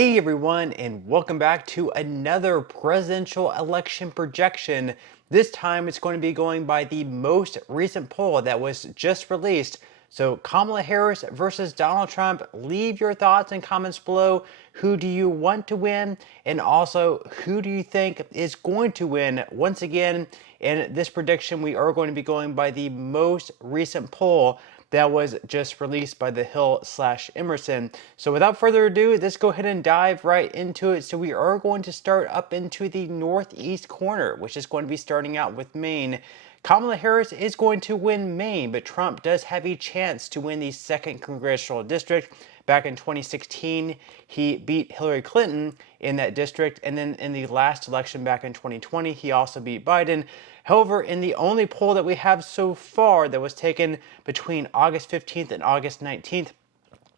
Hey everyone, and welcome back to another presidential election projection. This time it's going to be going by the most recent poll that was just released. So Kamala Harris versus Donald Trump. Leave your thoughts and comments below. Who do you want to win? And also, who do you think is going to win? Once again, in this prediction, we are going to be going by the most recent poll that was just released by the Hill/Emerson. So without further ado, let's go ahead and dive right into it. So we are going to start up into the northeast corner, which is going to be starting out with Maine. Kamala Harris is going to win Maine, but Trump does have a chance to win the 2nd congressional district. Back in 2016, he beat Hillary Clinton in that district, and then in the last election back in 2020, he also beat Biden. However, in the only poll that we have so far that was taken between August 15th and August 19th,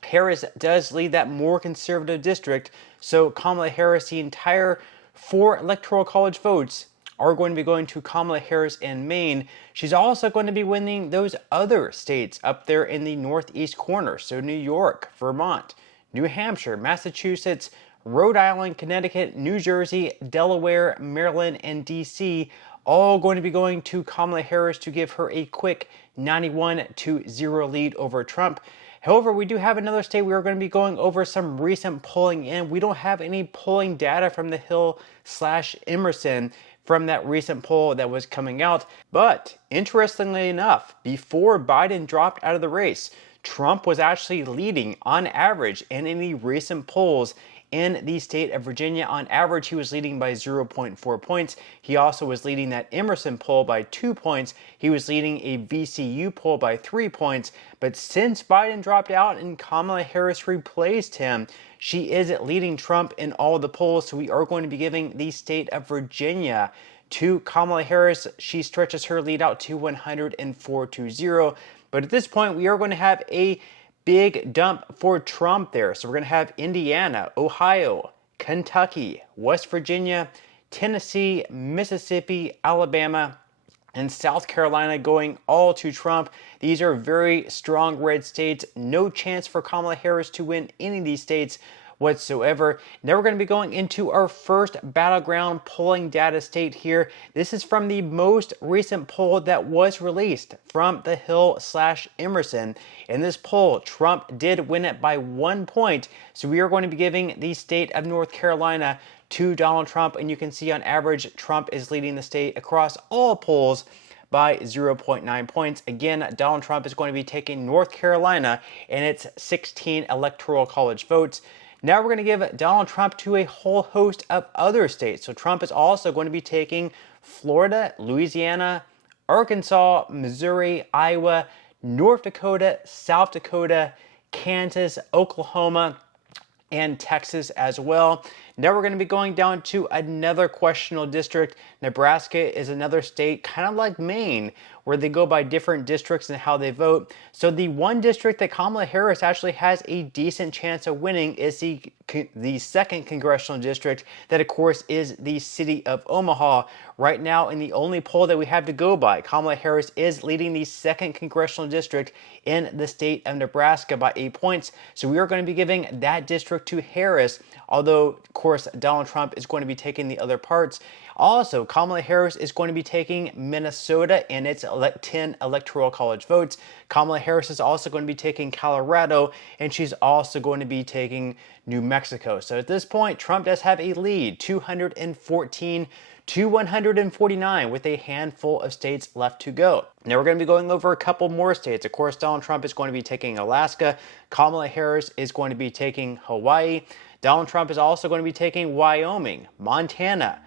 Harris does lead that more conservative district. So Kamala Harris, the entire 4 electoral college votes are going to be going to Kamala Harris in Maine. She's also going to be winning those other states up there in the northeast corner. So New York, Vermont, New Hampshire, Massachusetts, Rhode Island, Connecticut, New Jersey, Delaware, Maryland, and DC, all going to be going to Kamala Harris to give her a quick 91-0 lead over Trump. However, we do have another state we are going to be going over some recent polling in. We don't have any polling data from the Hill/Emerson from that recent poll that was coming out. But interestingly enough, before Biden dropped out of the race, Trump was actually leading on average and in the recent polls in the state of Virginia. On average, he was leading by 0.4 points. He also was leading that Emerson poll by 2 points. He was leading a VCU poll by 3 points. But since Biden dropped out and Kamala Harris replaced him, she is leading Trump in all of the polls. So we are going to be giving the state of Virginia to Kamala Harris. She stretches her lead out to 104-0. But at this point, we are going to have a big dump for Trump there. So we're going to have Indiana, Ohio, Kentucky, West Virginia, Tennessee, Mississippi, Alabama, and South Carolina going all to Trump. These are very strong red states. No chance for Kamala Harris to win any of these states whatsoever. Now we're going to be going into our first battleground polling data state here. This is from the most recent poll that was released from the Hill/Emerson. In this poll, Trump did win it by 1 point. So we are going to be giving the state of North Carolina to Donald Trump. And you can see on average, Trump is leading the state across all polls by 0.9 points. Again, Donald Trump is going to be taking North Carolina and its 16 electoral college votes. Now we're going to give Donald Trump to a whole host of other states. So Trump is also going to be taking Florida, Louisiana, Arkansas, Missouri, Iowa, North Dakota, South Dakota, Kansas, Oklahoma, and Texas as well. Now we're going to be going down to another questionable district. Nebraska is another state, kind of like Maine, where they go by different districts and how they vote. So the one district that Kamala Harris actually has a decent chance of winning is the 2nd congressional district. That, of course, is the city of Omaha. Right now, in the only poll that we have to go by, Kamala Harris is leading the 2nd congressional district in the state of Nebraska by 8 points. So we are going to be giving that district to Harris, although, of course, Donald Trump is going to be taking the other parts. Also, Kamala Harris is going to be taking Minnesota and its 10 electoral college votes. Kamala Harris is also going to be taking Colorado, and she's also going to be taking New Mexico. So at this point, Trump does have a lead, 214-149, with a handful of states left to go. Now we're going to be going over a couple more states. Of course, Donald Trump is going to be taking Alaska. Kamala Harris is going to be taking Hawaii. Donald Trump is also going to be taking Wyoming, Montana,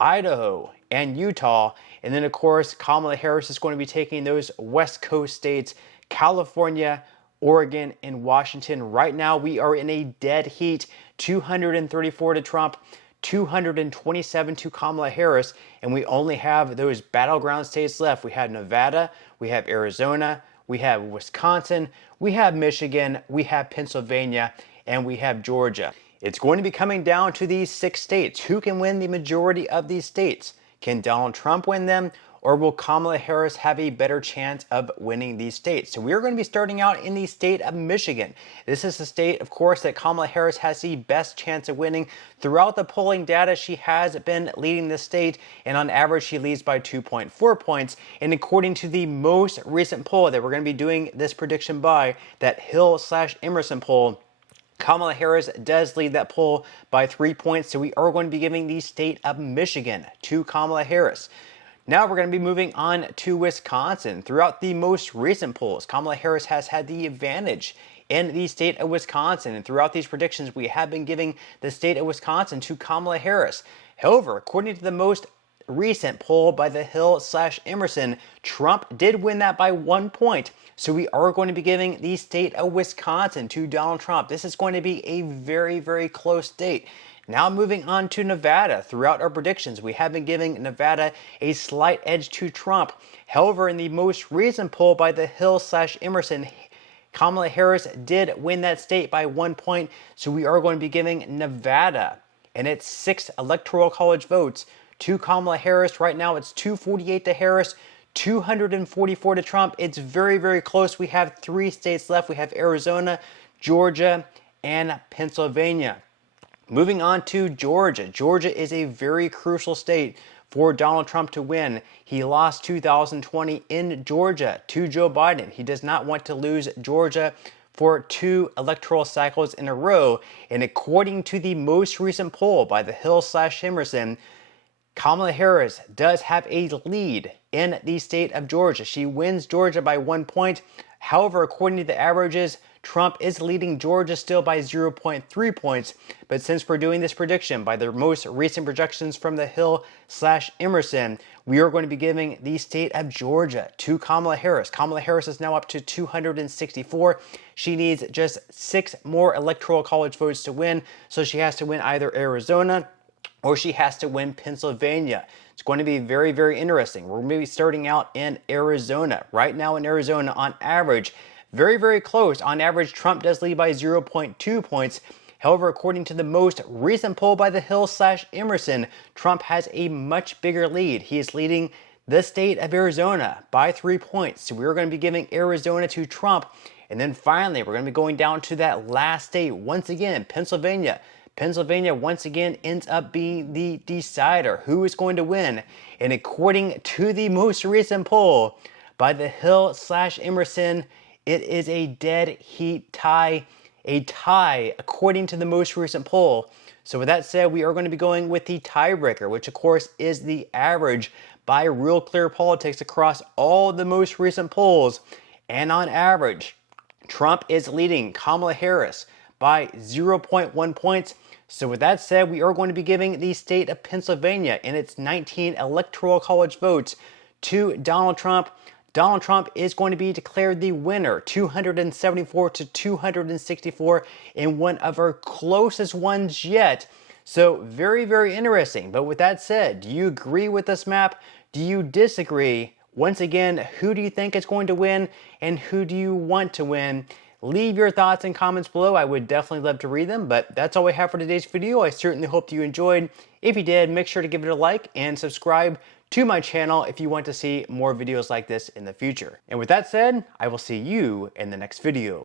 Idaho, and Utah. And then, of course, Kamala Harris is going to be taking those West Coast states, California, Oregon, and Washington. Right now, we are in a dead heat, 234 to Trump, 227 to Kamala Harris, and we only have those battleground states left. We have Nevada, we have Arizona, we have Wisconsin, we have Michigan, we have Pennsylvania, and we have Georgia. It's going to be coming down to these 6 states. Who can win the majority of these states? Can Donald Trump win them, or will Kamala Harris have a better chance of winning these states? So we are going to be starting out in the state of Michigan. This is the state, of course, that Kamala Harris has the best chance of winning. Throughout the polling data, she has been leading the state, and on average, she leads by 2.4 points. And according to the most recent poll that we're going to be doing this prediction by, that Hill/Emerson poll, Kamala Harris does lead that poll by 3 points, so we are going to be giving the state of Michigan to Kamala Harris. Now we're going to be moving on to Wisconsin. Throughout the most recent polls, Kamala Harris has had the advantage in the state of Wisconsin. And throughout these predictions, we have been giving the state of Wisconsin to Kamala Harris. However, according to the most recent poll by the Hill/Emerson, Trump did win that by 1 point. So we are going to be giving the state of Wisconsin to Donald Trump. This is going to be a very, very close state. Now moving on to Nevada. Throughout our predictions, we have been giving Nevada a slight edge to Trump. However, in the most recent poll by the Hill/Emerson, Kamala Harris did win that state by 1 point. So we are going to be giving Nevada and its 6 electoral college votes to Kamala Harris. Right now it's 248 to Harris, 244 to Trump. It's very, very close. We have 3 states left. We have Arizona, Georgia, and Pennsylvania. Moving on to Georgia. Georgia is a very crucial state for Donald Trump to win. He lost 2020 in Georgia to Joe Biden. He does not want to lose Georgia for 2 electoral cycles in a row. And according to the most recent poll by the Hill/Emerson, Kamala Harris does have a lead in the state of Georgia. She wins Georgia by 1 point. However, according to the averages, Trump is leading Georgia still by 0.3 points. But since we're doing this prediction by the most recent projections from the Hill/Emerson, we are going to be giving the state of Georgia to Kamala Harris. Kamala Harris is now up to 264. She needs just 6 more electoral college votes to win. So she has to win either Arizona or she has to win Pennsylvania. It's going to be very, very interesting. We're going to be starting out in Arizona. Right now in Arizona, on average, very, very close. On average, Trump does lead by 0.2 points. However, according to the most recent poll by the Hill/Emerson, Trump has a much bigger lead. He is leading the state of Arizona by 3 points. So we're going to be giving Arizona to Trump. And then finally, we're going to be going down to that last state once again, Pennsylvania. Pennsylvania once again ends up being the decider who is going to win. And according to the most recent poll by the Hill/Emerson, it is a dead heat tie. A tie according to the most recent poll. So with that said, we are going to be going with the tiebreaker, which of course is the average by Real Clear Politics across all the most recent polls. And on average, Trump is leading Kamala Harris by 0.1 points. So with that said, we are going to be giving the state of Pennsylvania and its 19 electoral college votes to Donald Trump. Donald Trump is going to be declared the winner, 274 to 264, in one of our closest ones yet. So very, very interesting. But with that said, do you agree with this map? Do you disagree? Once again, who do you think is going to win and who do you want to win? Leave your thoughts and comments below. I would definitely love to read them, but that's all we have for today's video. I certainly hope you enjoyed. If you did, make sure to give it a like and subscribe to my channel if you want to see more videos like this in the future. And with that said, I will see you in the next video.